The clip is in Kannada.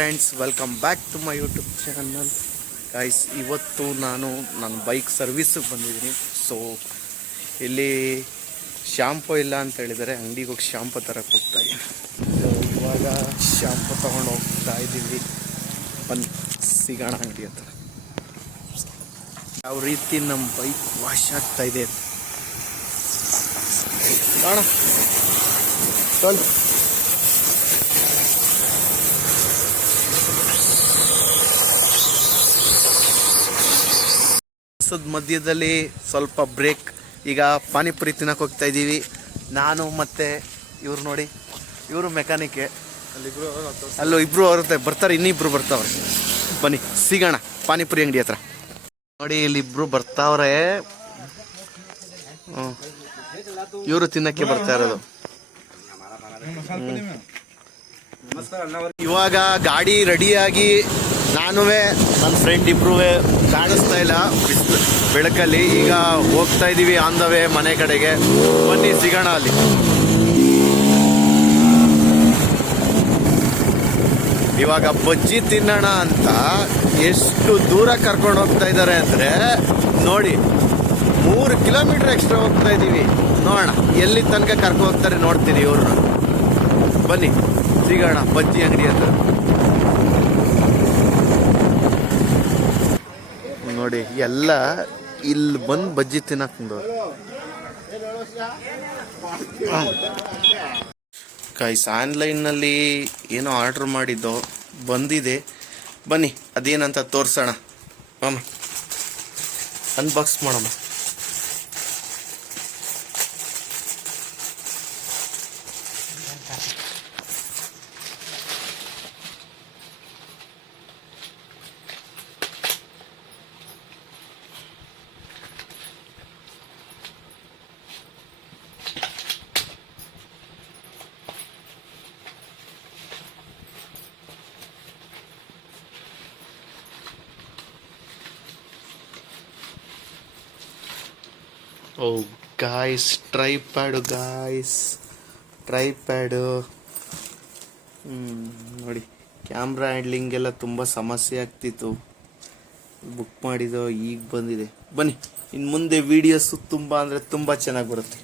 Friends, welcome back to my YouTube channel. Guys, ಇವತ್ತು ನಾನು ನನ್ನ ಬೈಕ್ ಸರ್ವಿಸಿಗೆ ಬಂದಿದ್ದೀನಿ. ಸೊ ಇಲ್ಲಿ ಶ್ಯಾಂಪು ಇಲ್ಲ ಅಂತ ಹೇಳಿದರೆ ಅಂಗಡಿಗೆ ಹೋಗಿ ಶ್ಯಾಂಪು ತರಕ್ಕೆ ಹೋಗ್ತಾ ಇದ್ದೀನಿ. ಸೊ ಇವಾಗ ಶ್ಯಾಂಪು ತೊಗೊಂಡು ಹೋಗ್ತಾ ಇದ್ದೀವಿ. ಬನ್ನಿ ಸಿಗೋಣ ಅಂಗಡಿ ಹತ್ರ. ಯಾವ ರೀತಿ ನಮ್ಮ ಬೈಕ್ ವಾಶ್ ಆಗ್ತಾ ಇದೆ ಕಾಣ. ಮಧ್ಯದಲ್ಲಿ ಸ್ವಲ್ಪ ಬ್ರೇಕ್. ಈಗ ಪಾನಿಪುರಿ ತಿನ್ನಕ್ಕೆ ಹೋಗ್ತಾ ಇದ್ದೀವಿ. ನಾನು ಮತ್ತೆ ಇವ್ರು ನೋಡಿ, ಇವರು ಮೆಕ್ಯಾನಿಕ್ಕೆ, ಅಲ್ಲೂ ಇಬ್ರು ಅವ್ರ ಬರ್ತಾರೆ, ಇನ್ನಿಬ್ರು ಬರ್ತಾವ್ರೆ. ಬನ್ನಿ ಸಿಗೋಣ ಪಾನಿಪುರಿ ಅಂಗಡಿ ಹತ್ರ. ನೋಡಿ ಇಲ್ಲಿಬ್ರು ಬರ್ತಾವ್ರೆ. ಇವರು ತಿನ್ನಕ್ಕೆ ಬರ್ತಾ ಇರೋದು. ಇವಾಗ ಗಾಡಿ ರೆಡಿಯಾಗಿ ನಾನು ನನ್ನ ಫ್ರೆಂಡ್ ಇಬ್ರು ಕಾಣಿಸ್ತಾ ಇಲ್ಲ ಬೆಳಕಲ್ಲಿ. ಈಗ ಹೋಗ್ತಾ ಇದೀವಿ ಆನ್ ದ ವೇ ಮನೆ ಕಡೆಗೆ. ಬನ್ನಿ ಸಿಗೋಣ ಅಲ್ಲಿ. ಇವಾಗ ಬಜ್ಜಿ ತಿನ್ನೋಣ ಅಂತ ಎಷ್ಟು ದೂರ ಕರ್ಕೊಂಡು ಹೋಗ್ತಾ ಇದ್ದಾರೆ ಅಂದ್ರೆ ನೋಡಿ, 3 ಕಿಲೋಮೀಟರ್ ಎಕ್ಸ್ಟ್ರಾ ಹೋಗ್ತಾ ಇದೀವಿ. ನೋಡೋಣ ಎಲ್ಲಿ ತನಕ ಕರ್ಕೊಂಡು ಹೋಗ್ತಾರೆ ನೋಡ್ತೀರಿ ಇವ್ರನ್ನ. ಬನ್ನಿ ಸಿಗೋಣ ಬಜ್ಜಿ ಅಂಗಡಿ ಹತ್ರ. ನೋಡಿ ಎಲ್ಲ ಇಲ್ಲಿ ಬಂದು ಬಜ್ಜಿ ತಿನ್ನಕ್. ಗೈಸ್, ಆನ್ಲೈನ್ನಲ್ಲಿ ಏನೋ ಆರ್ಡ್ರ್ ಮಾಡಿದ್ದೋ ಬಂದಿದೆ. ಬನ್ನಿ ಅದೇನಂತ ತೋರಿಸೋಣ. ಮಾಮ ಅನ್ಬಾಕ್ಸ್ ಮಾಡೋಣ. ಓ ಗಾಯ್ಸ್, ಟ್ರೈಪ್ಯಾಡು ಗಾಯ್ಸ್, ಟ್ರೈಪ್ಯಾಡು. ನೋಡಿ, ಕ್ಯಾಮ್ರಾ ಹ್ಯಾಂಡ್ಲಿಂಗ್ ಎಲ್ಲ ತುಂಬ ಸಮಸ್ಯೆ ಆಗ್ತಿತ್ತು. ಬುಕ್ ಮಾಡಿದೋ ಈಗ ಬಂದಿದೆ. ಬನ್ನಿ ಇನ್ನು ಮುಂದೆ ವೀಡಿಯೋಸು ತುಂಬ ಅಂದರೆ ತುಂಬ ಚೆನ್ನಾಗಿ ಬರುತ್ತೆ.